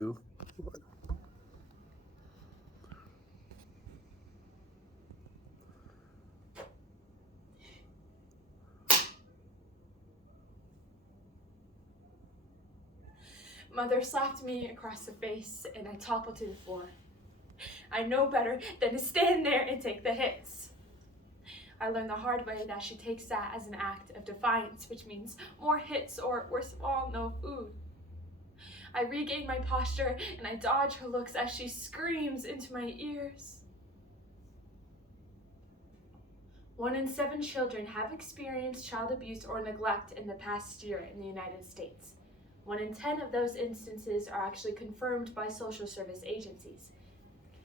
You. Mother slapped me across the face and I toppled to the floor. I know better than to stand there and take the hits. I learned the hard way that she takes that as an act of defiance, which means more hits or, worst of all, no food. I regain my posture and I dodge her looks as she screams into my ears. 1 in 7 children have experienced child abuse or neglect in the past year in the United States. 1 in 10 of those instances are actually confirmed by social service agencies.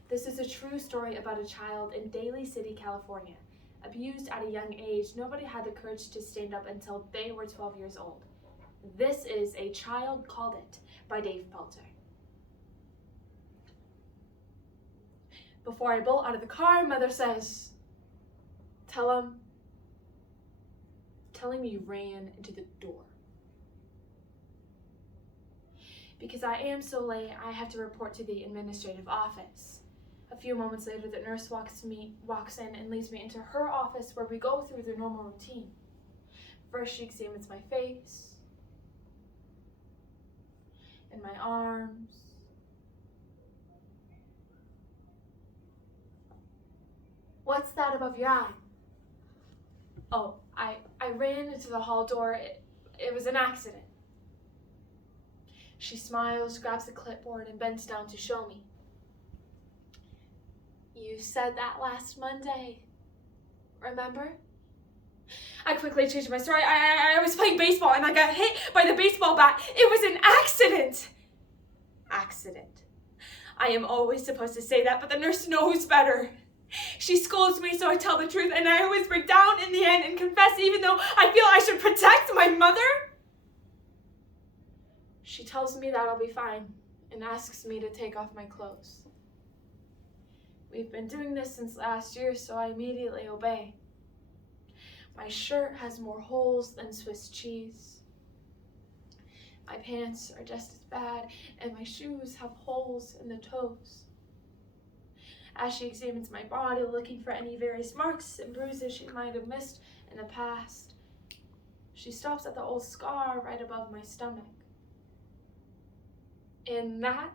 This is a true story about a child in Daly City, California. Abused at a young age, nobody had the courage to stand up until they were 12 years old. This is A Child Called It by Dave Pelter. Before I bolt out of the car, Mother says, Tell him you ran into the door. Because I am so late, I have to report to the administrative office. A few moments later, the nurse walks in and leads me into her office where we go through the normal routine. First, she examines my face and my arms. What's that above your eye? Oh, I ran into the hall door. It was an accident. She smiles, grabs the clipboard, and bends down to show me. You said that last Monday, remember? I quickly changed my story. I was playing baseball and I got hit by the baseball bat. It was an accident. Accident. I am always supposed to say that, but the nurse knows better. She scolds me, so I tell the truth, and I always break down in the end and confess, even though I feel I should protect my mother. She tells me that I'll be fine and asks me to take off my clothes. We've been doing this since last year, so I immediately obey. My shirt has more holes than Swiss cheese. My pants are just as bad, and my shoes have holes in the toes. As she examines my body, looking for any various marks and bruises she might have missed in the past, she stops at the old scar right above my stomach. And that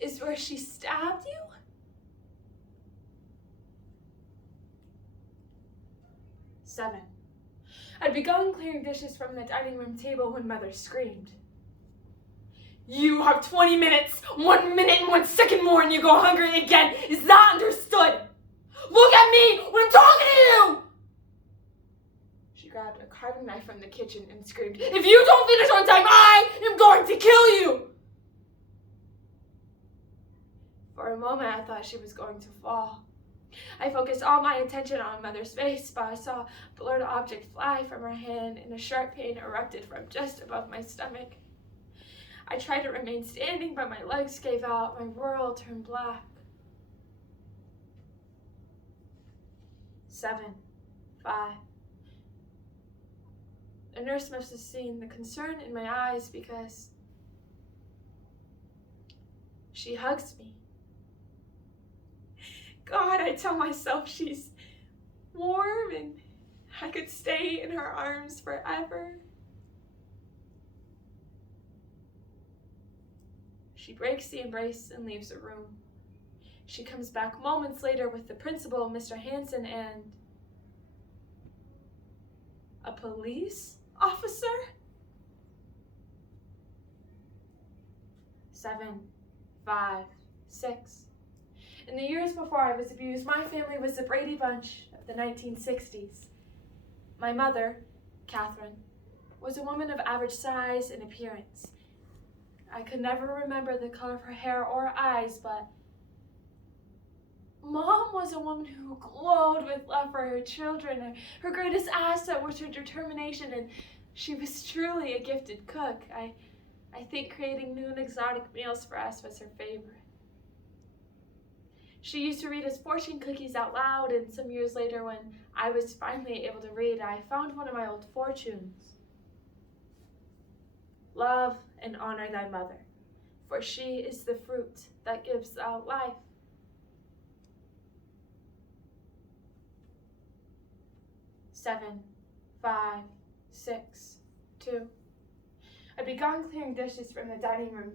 is where she stabbed you? Seven. I'd begun clearing dishes from the dining room table when Mother screamed. You have 20 minutes, 1 minute and 1 second more, and you go hungry again. Is that understood? Look at me when I'm talking to you! She grabbed a carving knife from the kitchen and screamed, If you don't finish on time, I am going to kill you! For a moment, I thought she was going to fall. I focused all my attention on Mother's face, but I saw a blurred object fly from her hand and a sharp pain erupted from just above my stomach. I tried to remain standing, but my legs gave out. My world turned black. 7, 5. The nurse must have seen the concern in my eyes because she hugs me. God, I tell myself she's warm and I could stay in her arms forever. She breaks the embrace and leaves the room. She comes back moments later with the principal, Mr. Hansen, and a police officer? 7, 5, 6. In the years before I was abused, my family was the Brady Bunch of the 1960s. My mother, Catherine, was a woman of average size and appearance. I could never remember the color of her hair or eyes, but Mom was a woman who glowed with love for her children. Her greatest asset was her determination, and she was truly a gifted cook. I think creating new and exotic meals for us was her favorite. She used to read us fortune cookies out loud, and some years later, when I was finally able to read, I found one of my old fortunes. Love and honor thy mother. for she is the fruit that gives out life. Seven, 5, 6, 2. I'd begun clearing dishes from the dining room